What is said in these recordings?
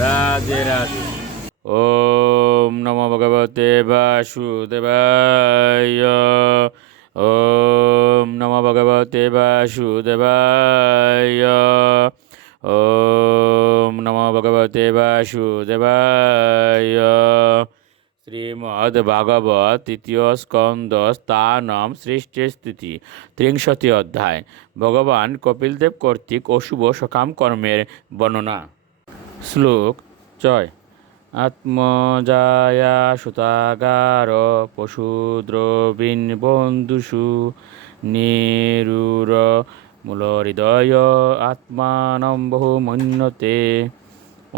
রাধে রাধে। ওম নমো ভগবতে বাসুদেবায়। ওম নমো ভগবতে বাসুদেবায়। ওম নমো ভগবতে বাসুদেবায়। শ্রীমদ্ভাগবত তৃতীয় স্কন্দ স্থানম সৃষ্টি স্থিতি 63 অধ্যায়। ভগবান কপিলদেব কর্তৃক অশুভ সকাম কর্মের বর্ণনা। শ্লোক 6। আত্মজায়া সুতাগার পশুদ্রবিন বন্ধুষু নিরুর মূল হৃদয় আত্মানম বহু মন্যতে।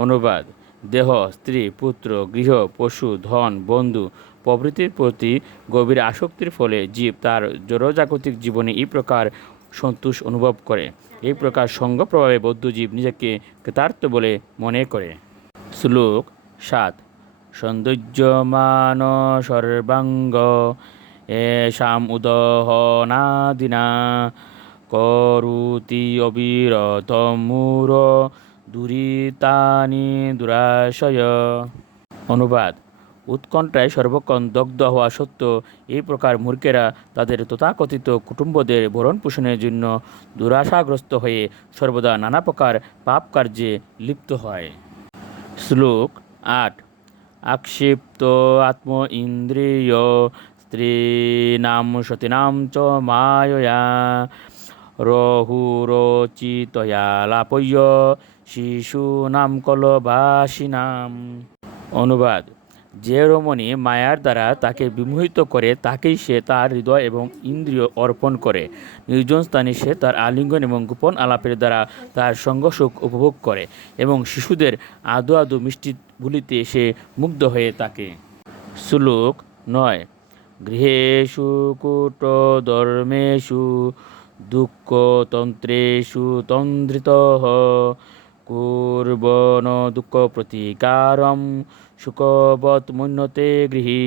অনুবাদ: দেহ, স্ত্রী, পুত্র, গৃহ, পশু, ধন, বন্ধু প্রভৃতির প্রতি গভীর আসক্তির ফলে জীব তার জড়জাগতিক জীবনে এই প্রকার সন্তোষ অনুভব করে। এই প্রকার সঙ্গ প্রভাবে বদ্ধজীব নিজেকে কৃতার্থ বলে মনে করে। শ্লোক 7। সৌন্দর্যমান সর্বাঙ্গ এষাম উদহনাদিনা করুতি অবিরত মূর দুরিতানি দুরাশয়। অনুবাদ: উৎকণ্ঠায় সর্বক্ষণ দগ্ধ হওয়া সত্ত্বেও এই প্রকার মূর্খেরা তাদের তথাকথিত কুটুম্বদের ভরণ পোষণের জন্য দুরাশাগ্রস্ত হয়ে সর্বদা নানা প্রকার পাপ কার্যে লিপ্ত হয়। শ্লোক 8। আক্ষিপ্ত আত্ম ইন্দ্রিয় স্ত্রীনাম সতীনাম চ মায়য়া রহুরচিতয়া লাপয়্য শিশুনাম কলবাসিনাম। অনুবাদ: যে রমণী মায়ার দ্বারা তাকে বিমোহিত করে তাকেই সে তার হৃদয় এবং ইন্দ্রিয় অর্পণ করে। নির্জন স্থানে সে তার আলিঙ্গন এবং গোপন আলাপের দ্বারা তার সঙ্গসুখ উপভোগ করে এবং শিশুদের আদো আদো মিষ্টি ভুলিতে সে মুগ্ধ হয়ে থাকে। শ্লোক 9। গৃহেষু কূটধর্মেষু দুঃখতন্ত্রেষু তন্দ্রিতঃ কুর্বন দুঃখ প্রতিকারম সুখবৎ মন্যতে গৃহী।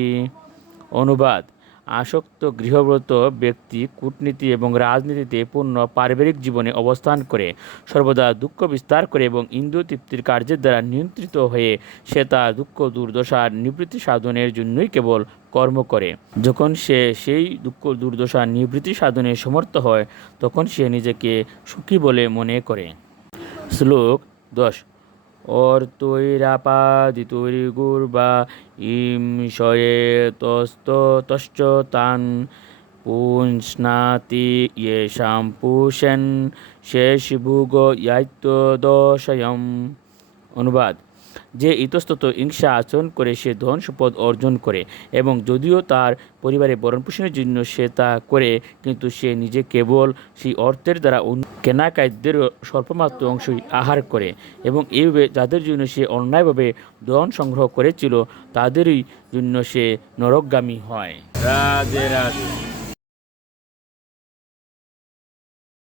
অনুবাদ: আসক্ত গৃহব্রত ব্যক্তি কূটনীতি এবং রাজনীতিতে পূর্ণ পারিবারিক জীবনে অবস্থান করে সর্বদা দুঃখ বিস্তার করে এবং ইন্দ্রিয় তৃপ্তির কার্যের দ্বারা নিয়ন্ত্রিত হয়ে সে তার দুঃখ দুর্দশার নিবৃত্তি সাধনের জন্যই কেবল কর্ম করে। যখন সে সেই দুঃখ দুর্দশার নিবৃত্তি সাধনে সমর্থ হয় তখন সে নিজেকে সুখী বলে মনে করে। শ্লোক 10। অর্তৈরাপাদিতৈর্গুর্বা ইমশয়ে তস্চ তান পুষ্ণাতি ইয়েষাং পুষেন শেষভুগ ইয়াত্যদশয়ম। অনুবাদ: যে ইতস্তত হিংসা আচরণ করে সে ধন সম্পদ অর্জন করে এবং যদিও তার পরিবারের ভরণপোষণের জন্য সে তা করে, কিন্তু সে নিজে কেবল সেই অর্থের দ্বারা কেনা খাদ্যের স্বল্পমাত্র অংশই আহার করে এবং এইভাবে যাদের জন্য সে অন্যায়ভাবে ধন সংগ্রহ করেছিল তাদেরই জন্য সে নরকগামী হয়। রাধে রাধে।